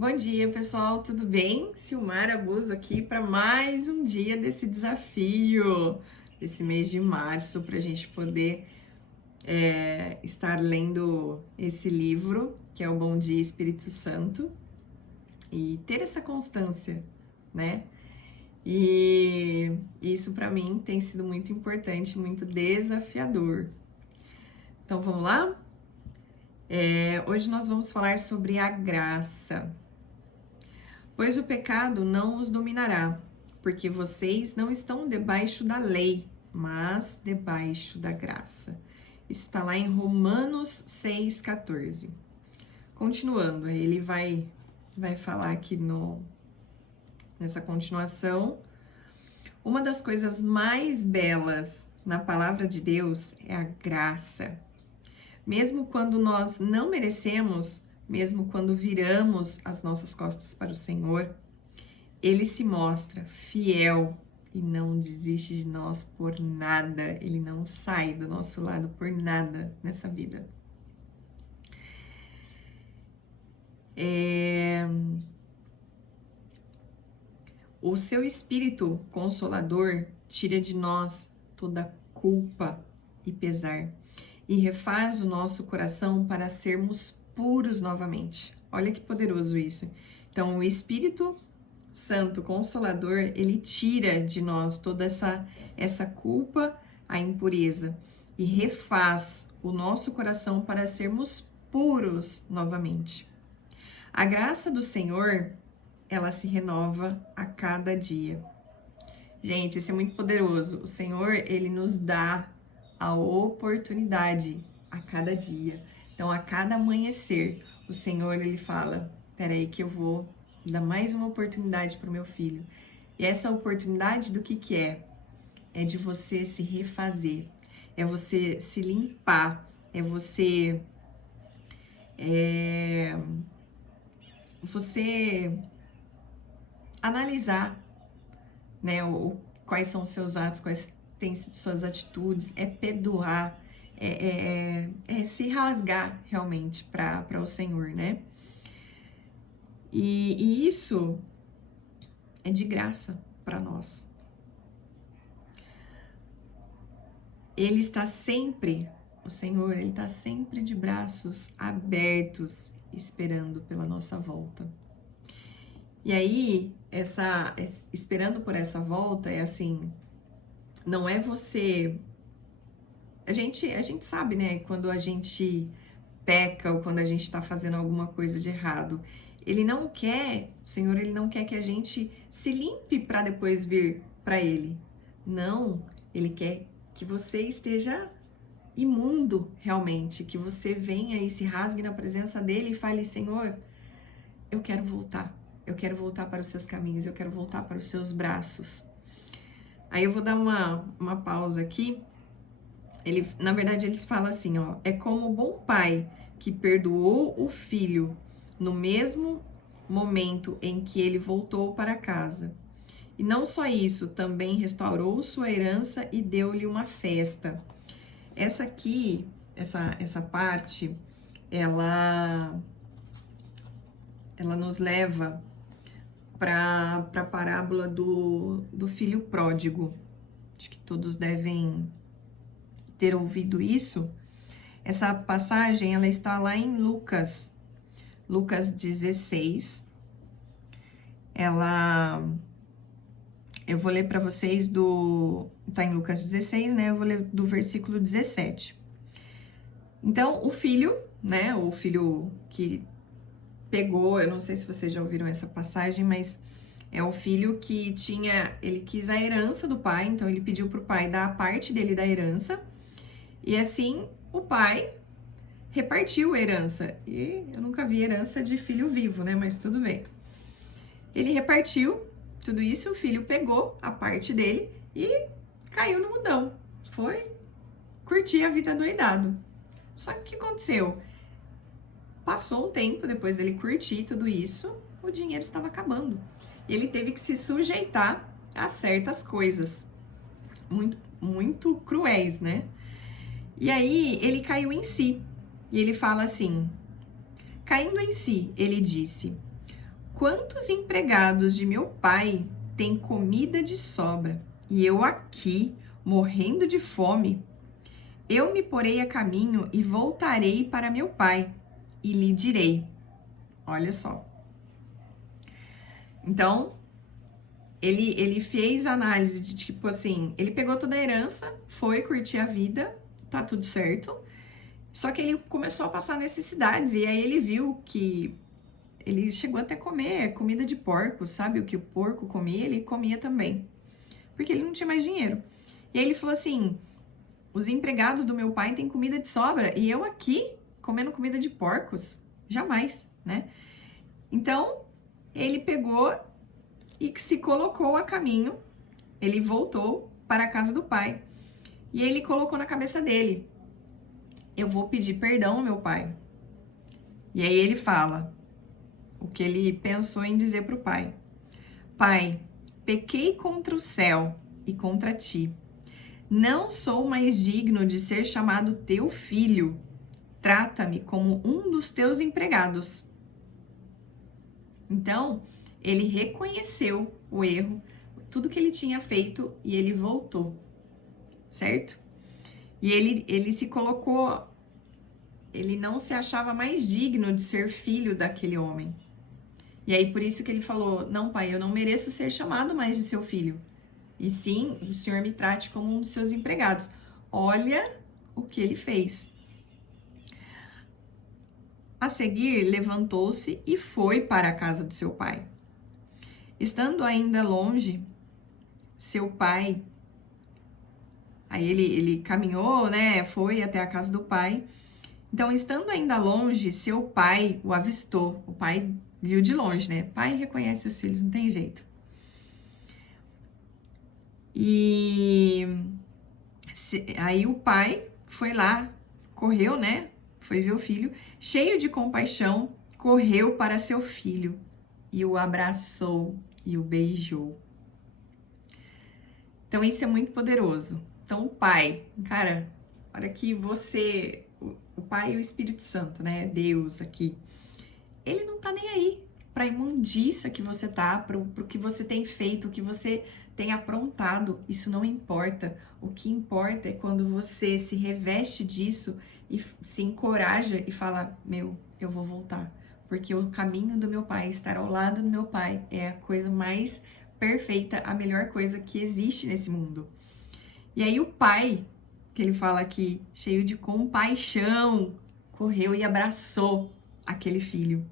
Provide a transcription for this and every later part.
Bom dia, pessoal, tudo bem? Silmara Abuso aqui para mais um dia desse desafio, desse mês de março, para a gente poder estar lendo esse livro, que é o Bom Dia Espírito Santo, e ter essa constância, né? E isso para mim tem sido muito importante, muito desafiador. Então vamos lá? Hoje nós vamos falar sobre a graça. Pois o pecado não os dominará, porque vocês não estão debaixo da lei, mas debaixo da graça. Isso está lá em Romanos 6,14. Continuando, ele vai falar aqui nessa continuação. Uma das coisas mais belas na palavra de Deus é a graça. Mesmo quando nós não merecemos, mesmo quando viramos as nossas costas para o Senhor, Ele se mostra fiel e não desiste de nós por nada. Ele não sai do nosso lado por nada nessa vida. O seu Espírito Consolador tira de nós toda culpa e pesar e refaz o nosso coração para sermos puros novamente. Olha que poderoso isso. Então, o Espírito Santo Consolador, ele tira de nós toda essa culpa, a impureza, e refaz o nosso coração para sermos puros novamente. A graça do Senhor, ela se renova a cada dia. Gente, isso é muito poderoso. O Senhor, ele nos dá a oportunidade a cada dia. Então, a cada amanhecer, o Senhor, ele fala, peraí que eu vou dar mais uma oportunidade para o meu filho. E essa oportunidade do que é? É de você se refazer, é você se limpar, é você analisar, né, quais são os seus atos, quais têm sido suas atitudes, é perdoar, é se rasgar realmente para o Senhor, né? E isso é de graça para nós. Ele está sempre, o Senhor, ele está sempre de braços abertos, esperando pela nossa volta. E aí, esperando por essa volta, é assim, não é você... A gente sabe, né, quando a gente peca ou quando a gente está fazendo alguma coisa de errado. Ele não quer, o Senhor, ele não quer que a gente se limpe para depois vir para ele. Não, ele quer que você esteja imundo realmente, que você venha e se rasgue na presença dele e fale, Senhor, eu quero voltar para os seus caminhos, eu quero voltar para os seus braços. Aí eu vou dar uma pausa aqui. Na verdade, eles falam assim, ó, é como o bom pai que perdoou o filho no mesmo momento em que ele voltou para casa. E não só isso, também restaurou sua herança e deu-lhe uma festa. Essa aqui, essa parte, ela nos leva para a parábola do filho pródigo. Acho que todos devem ter ouvido isso. Essa passagem, ela está lá em Lucas 16. Eu vou ler para vocês tá em Lucas 16, né? Eu vou ler do versículo 17. Então, o filho, né? O filho que pegou, eu não sei se vocês já ouviram essa passagem, mas é o filho que ele quis a herança do pai, então ele pediu pro pai dar a parte dele da herança, e assim o pai repartiu a herança. E eu nunca vi herança de filho vivo, né? Mas tudo bem. Ele repartiu tudo isso, o filho pegou a parte dele e caiu no mundão. Foi curtir a vida doidado. Só que o que aconteceu? Passou um tempo, depois dele curtir tudo isso, o dinheiro estava acabando. E ele teve que se sujeitar a certas coisas. Muito, muito cruéis, né? E aí, ele caiu em si. E ele fala assim, caindo em si, ele disse, quantos empregados de meu pai têm comida de sobra, e eu aqui, morrendo de fome? Eu me porei a caminho e voltarei para meu pai, e lhe direi. Olha só. Então, ele fez análise de tipo assim, ele pegou toda a herança, foi curtir a vida, tá tudo certo. Só que ele começou a passar necessidades, e aí ele viu que ele chegou até a comer comida de porco, sabe? O que o porco comia, ele comia também. Porque ele não tinha mais dinheiro. E aí ele falou assim, os empregados do meu pai têm comida de sobra, e eu aqui, comendo comida de porcos? Jamais, né? Então, ele pegou e se colocou a caminho, ele voltou para a casa do pai. E ele colocou na cabeça dele, eu vou pedir perdão ao meu pai. E aí ele fala o que ele pensou em dizer para o pai. Pai, pequei contra o céu e contra ti. Não sou mais digno de ser chamado teu filho. Trata-me como um dos teus empregados. Então, ele reconheceu o erro, tudo que ele tinha feito, e ele voltou, certo? E ele se colocou, ele não se achava mais digno de ser filho daquele homem. E aí, por isso que ele falou, não, pai, eu não mereço ser chamado mais de seu filho. E sim, o Senhor me trate como um dos seus empregados. Olha o que ele fez. A seguir, levantou-se e foi para a casa do seu pai. Estando ainda longe, seu pai... Aí ele caminhou, né? Foi até a casa do pai. Então, estando ainda longe, seu pai o avistou. O pai viu de longe, né? Pai reconhece os filhos, não tem jeito. E aí o pai foi lá, correu, né? Foi ver o filho, cheio de compaixão, correu para seu filho e o abraçou e o beijou. Então, isso é muito poderoso. Então, o pai, cara, olha que você, o pai e o Espírito Santo, né? Deus aqui, ele não tá nem aí pra imundícia que você tá, pro que você tem feito, o que você tem aprontado. Isso não importa. O que importa é quando você se reveste disso e se encoraja e fala, meu, eu vou voltar. Porque o caminho do meu pai, estar ao lado do meu pai, é a coisa mais perfeita, a melhor coisa que existe nesse mundo. E aí o pai, que ele fala aqui, cheio de compaixão, correu e abraçou aquele filho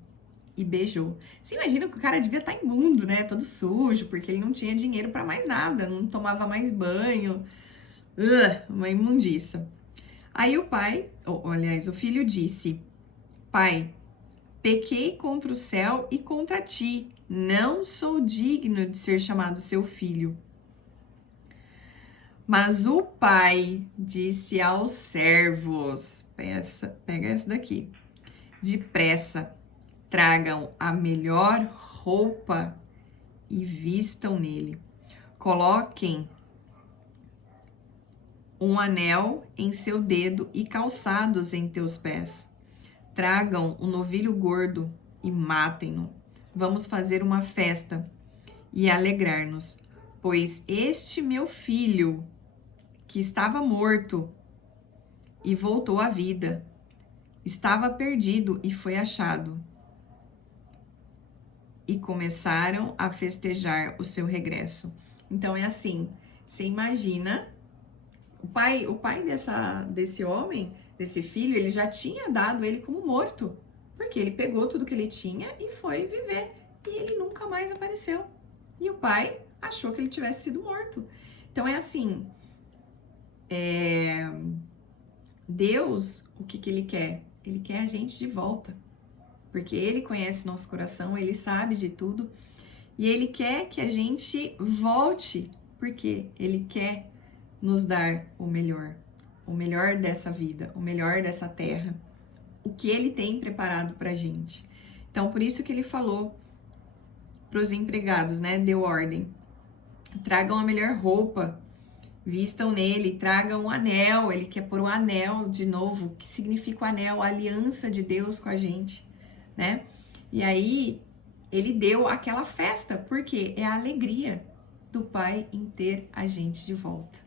e beijou. Você imagina que o cara devia estar imundo, né? Todo sujo, porque ele não tinha dinheiro para mais nada, não tomava mais banho. Uma imundiça. Aí o pai, aliás, o filho disse, pai, pequei contra o céu e contra ti, não sou digno de ser chamado seu filho. Mas o pai disse aos servos, pega essa daqui, depressa, tragam a melhor roupa e vistam nele. Coloquem um anel em seu dedo e calçados em teus pés. Tragam um novilho gordo e matem-no. Vamos fazer uma festa e alegrar-nos, pois este meu filho, que estava morto e voltou à vida, estava perdido e foi achado. E começaram a festejar o seu regresso. Então é assim, você imagina, o pai desse homem, desse filho, ele já tinha dado ele como morto, porque ele pegou tudo que ele tinha e foi viver, e ele nunca mais apareceu. E o pai achou que ele tivesse sido morto. Então é assim, Deus, o que ele quer? Ele quer a gente de volta, porque ele conhece nosso coração, ele sabe de tudo, e ele quer que a gente volte, porque ele quer nos dar o melhor dessa vida, o melhor dessa terra, o que ele tem preparado pra gente. Então, por isso que ele falou para os empregados, né? Deu ordem. Tragam a melhor roupa, vistam nele, tragam um anel. Ele quer pôr um anel de novo. O que significa o anel? A aliança de Deus com a gente, né? E aí, Ele deu aquela festa, porque é a alegria do Pai em ter a gente de volta,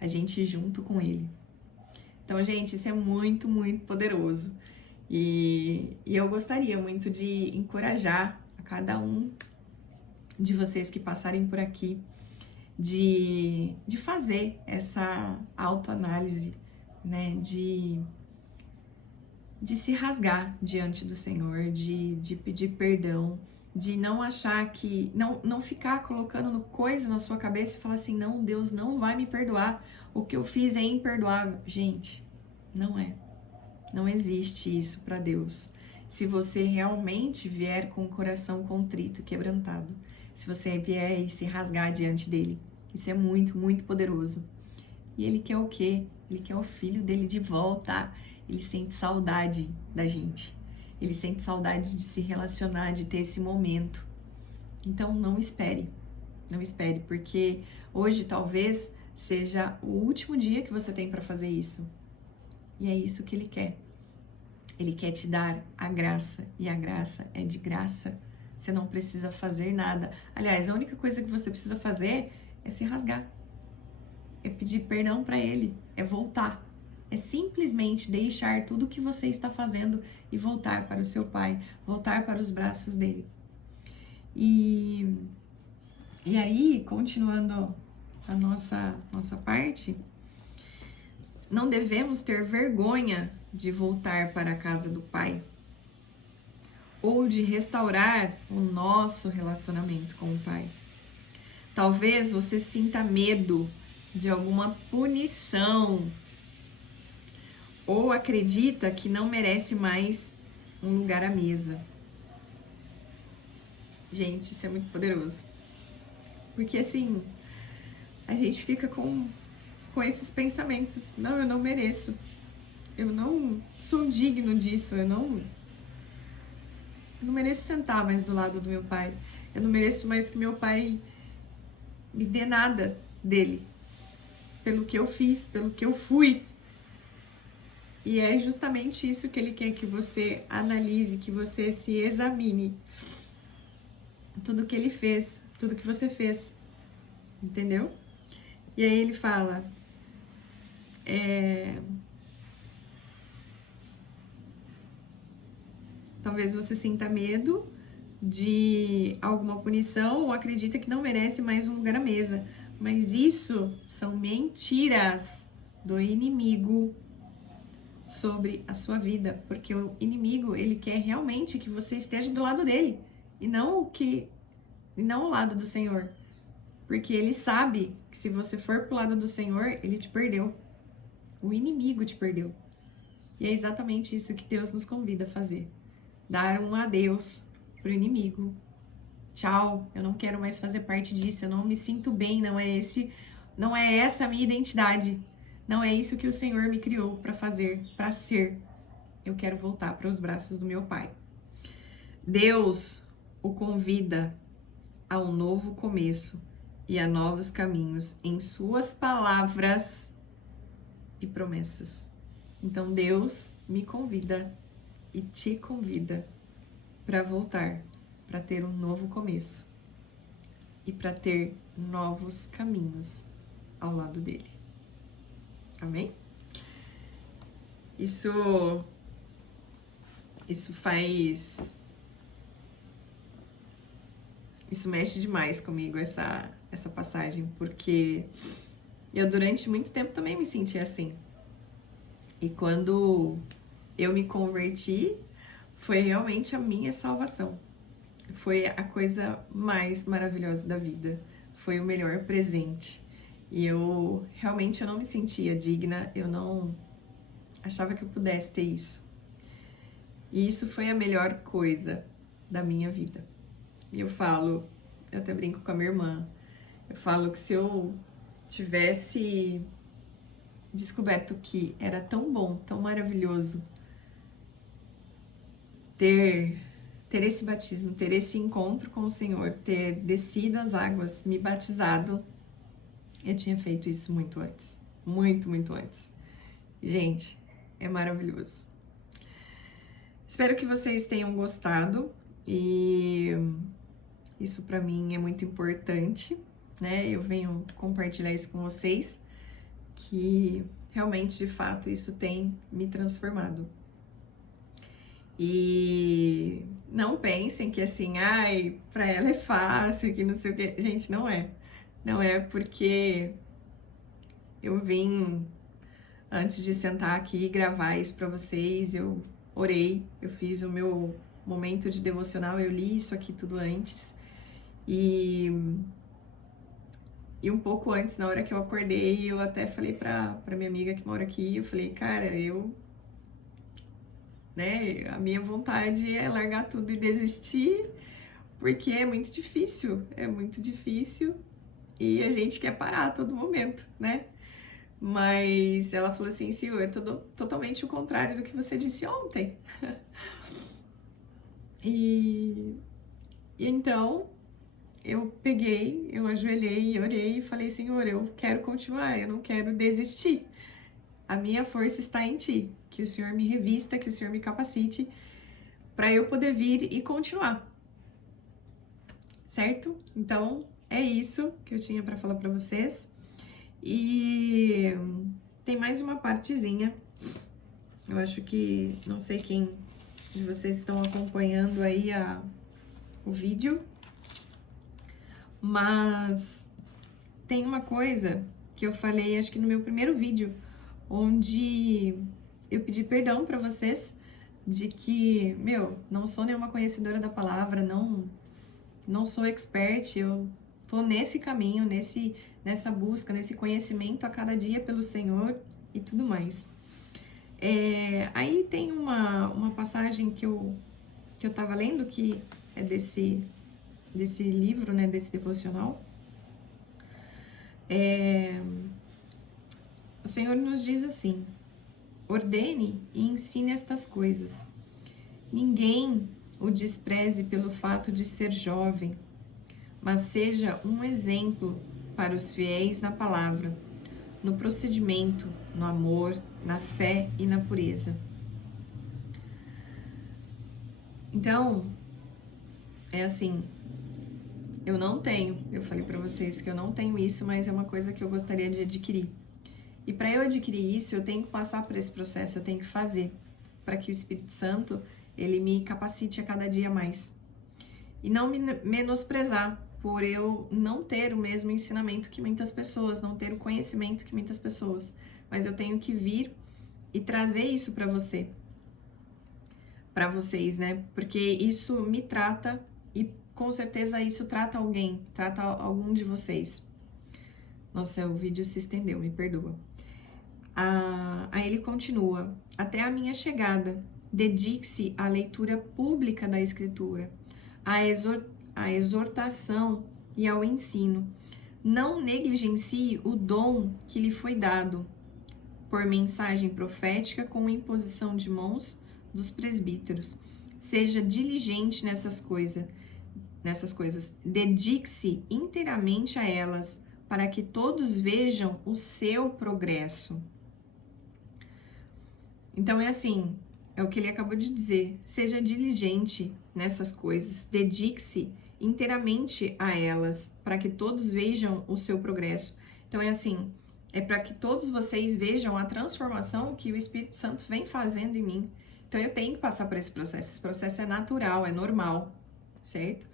a gente junto com Ele. Então, gente, isso é muito, muito poderoso. E eu gostaria muito de encorajar a cada um de vocês que passarem por aqui, de fazer essa autoanálise, né? De se rasgar diante do Senhor, de pedir perdão, de não achar que, não ficar colocando coisa na sua cabeça e falar assim, não, Deus não vai me perdoar, o que eu fiz é imperdoável. Gente, não é. Não existe isso para Deus. Se você realmente vier com o coração contrito, quebrantado, se você vier e se rasgar diante dele, isso é muito, muito poderoso. E ele quer o quê? Ele quer o filho dele de volta. Ele sente saudade da gente. Ele sente saudade de se relacionar, de ter esse momento. Então não espere. Não espere, porque hoje talvez seja o último dia que você tem para fazer isso. E é isso que ele quer. Ele quer te dar a graça. E a graça é de graça. Você não precisa fazer nada. Aliás, a única coisa que você precisa fazer é se rasgar. É pedir perdão para ele. É voltar. É simplesmente deixar tudo o que você está fazendo e voltar para o seu Pai. Voltar para os braços dele. E aí, continuando a nossa parte, não devemos ter vergonha de voltar para a casa do Pai ou de restaurar o nosso relacionamento com o Pai. Talvez você sinta medo de alguma punição ou acredita que não merece mais um lugar à mesa. Gente, isso é muito poderoso. Porque assim, a gente fica com esses pensamentos. Não, eu não mereço. Eu não sou digno disso. Eu não mereço sentar mais do lado do meu pai. Eu não mereço mais que meu pai me dê nada dele. Pelo que eu fiz, pelo que eu fui. E é justamente isso que ele quer que você analise, que você se examine. Tudo que ele fez, tudo que você fez. Entendeu? E aí ele fala... Talvez você sinta medo de alguma punição ou acredita que não merece mais um lugar à mesa. Mas isso são mentiras do inimigo sobre a sua vida. Porque o inimigo, ele quer realmente que você esteja do lado dele. E não ao lado do Senhor. Porque ele sabe que se você for pro lado do Senhor, ele te perdeu. O inimigo te perdeu. E é exatamente isso que Deus nos convida a fazer. Dar um adeus pro inimigo. Tchau, eu não quero mais fazer parte disso, eu não me sinto bem, não é essa a minha identidade. Não é isso que o Senhor me criou para fazer, para ser. Eu quero voltar para os braços do meu Pai. Deus o convida a um novo começo e a novos caminhos em suas palavras e promessas. Então Deus me convida e te convida para voltar, para ter um novo começo e para ter novos caminhos ao lado dele. Amém? Isso mexe demais comigo, essa passagem, porque eu durante muito tempo também me senti assim. E quando eu me converti, foi realmente a minha salvação. Foi a coisa mais maravilhosa da vida. Foi o melhor presente. E eu não me sentia digna, eu não achava que eu pudesse ter isso. E isso foi a melhor coisa da minha vida. E eu até brinco com a minha irmã, eu falo que se eu tivesse descoberto que era tão bom, tão maravilhoso ter esse batismo, ter esse encontro com o Senhor, ter descido as águas, me batizado, eu tinha feito isso muito antes. Muito, muito antes. Gente, é maravilhoso. Espero que vocês tenham gostado e Isso para mim é muito importante, né? Eu venho compartilhar isso com vocês, que realmente, de fato, isso tem me transformado. E não pensem que assim, ai, para ela é fácil, que não sei o que. Gente, não é. Não é porque eu vim antes de sentar aqui e gravar isso para vocês, eu orei, eu fiz o meu momento de devocional, eu li isso aqui tudo antes. E um pouco antes, na hora que eu acordei, eu até falei pra minha amiga que mora aqui, eu falei, cara, né, a minha vontade é largar tudo e desistir, porque é muito difícil, e a gente quer parar a todo momento, né? Mas ela falou assim, Sil, é totalmente o contrário do que você disse ontem. E então eu peguei, eu ajoelhei, orei e falei, Senhor, eu quero continuar, eu não quero desistir. A minha força está em Ti, que o Senhor me revista, que o Senhor me capacite para eu poder vir e continuar. Certo? Então, é isso que eu tinha para falar para vocês. E tem mais uma partezinha. Eu acho que, não sei quem de vocês estão acompanhando aí o vídeo, mas tem uma coisa que eu falei, acho que no meu primeiro vídeo, onde eu pedi perdão para vocês de que, não sou nenhuma conhecedora da palavra, não sou expert, eu tô nesse caminho, nessa busca, nesse conhecimento a cada dia pelo Senhor e tudo mais. Aí tem uma passagem que eu tava lendo, que é desse livro, né, desse devocional. O Senhor nos diz assim: ordene e ensine estas coisas. Ninguém o despreze pelo fato de ser jovem, mas seja um exemplo para os fiéis na palavra, no procedimento, no amor, na fé e na pureza. Então, é assim, eu falei para vocês que eu não tenho isso, mas é uma coisa que eu gostaria de adquirir. E para eu adquirir isso, eu tenho que passar por esse processo, eu tenho que fazer, para que o Espírito Santo, ele me capacite a cada dia mais. E não me menosprezar por eu não ter o mesmo ensinamento que muitas pessoas, não ter o conhecimento que muitas pessoas. Mas eu tenho que vir e trazer isso para vocês, né? Porque isso me trata e com certeza isso trata alguém, trata algum de vocês. Nossa, o vídeo se estendeu, me perdoa. Aí ele continua: até a minha chegada, dedique-se à leitura pública da Escritura, à exortação e ao ensino. Não negligencie o dom que lhe foi dado por mensagem profética com imposição de mãos dos presbíteros. Seja diligente nessas coisas. Dedique-se inteiramente a elas, para que todos vejam o seu progresso. Então é assim, é o que ele acabou de dizer. Seja diligente nessas coisas, dedique-se inteiramente a elas, para que todos vejam o seu progresso. Então é assim, é para que todos vocês vejam a transformação que o Espírito Santo vem fazendo em mim. Então eu tenho que passar por esse processo é natural, é normal, certo?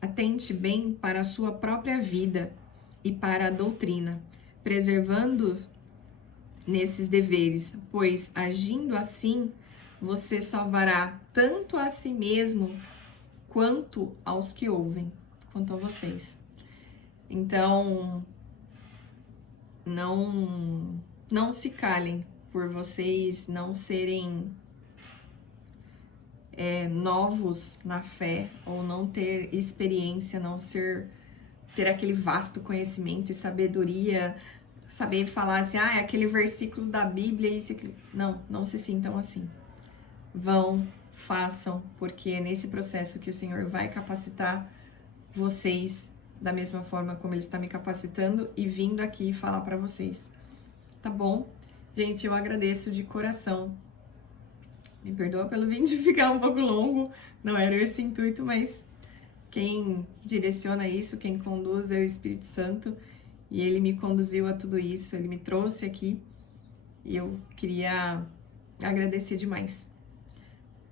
Atente bem para a sua própria vida e para a doutrina, preservando nesses deveres, pois agindo assim, você salvará tanto a si mesmo quanto aos que ouvem, quanto a vocês. Então, não se calem por vocês não serem novos na fé, ou não ter experiência, ter aquele vasto conhecimento e sabedoria, saber falar assim, aquele versículo da Bíblia, isso e aquilo. Não se sintam assim. Vão, façam, porque é nesse processo que o Senhor vai capacitar vocês da mesma forma como Ele está me capacitando e vindo aqui falar para vocês. Tá bom? Gente, eu agradeço de coração Me perdoa pelo vídeo ficar um pouco longo, não era esse o intuito, mas quem direciona isso, quem conduz é o Espírito Santo, e ele me conduziu a tudo isso, ele me trouxe aqui, e eu queria agradecer demais.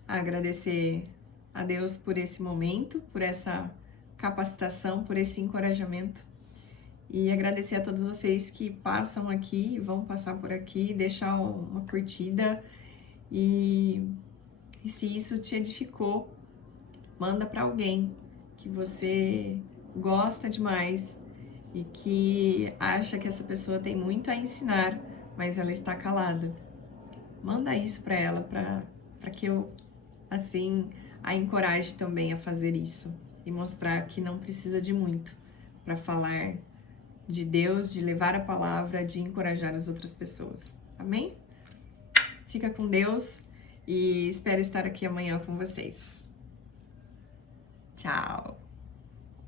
Agradecer a Deus por esse momento, por essa capacitação, por esse encorajamento, e agradecer a todos vocês que passam aqui, vão passar por aqui, deixar uma curtida, e se isso te edificou, manda para alguém que você gosta demais e que acha que essa pessoa tem muito a ensinar, mas ela está calada. Manda isso para ela, para que eu, assim, a encoraje também a fazer isso e mostrar que não precisa de muito para falar de Deus, de levar a palavra, de encorajar as outras pessoas. Amém? Fica com Deus e espero estar aqui amanhã com vocês. Tchau!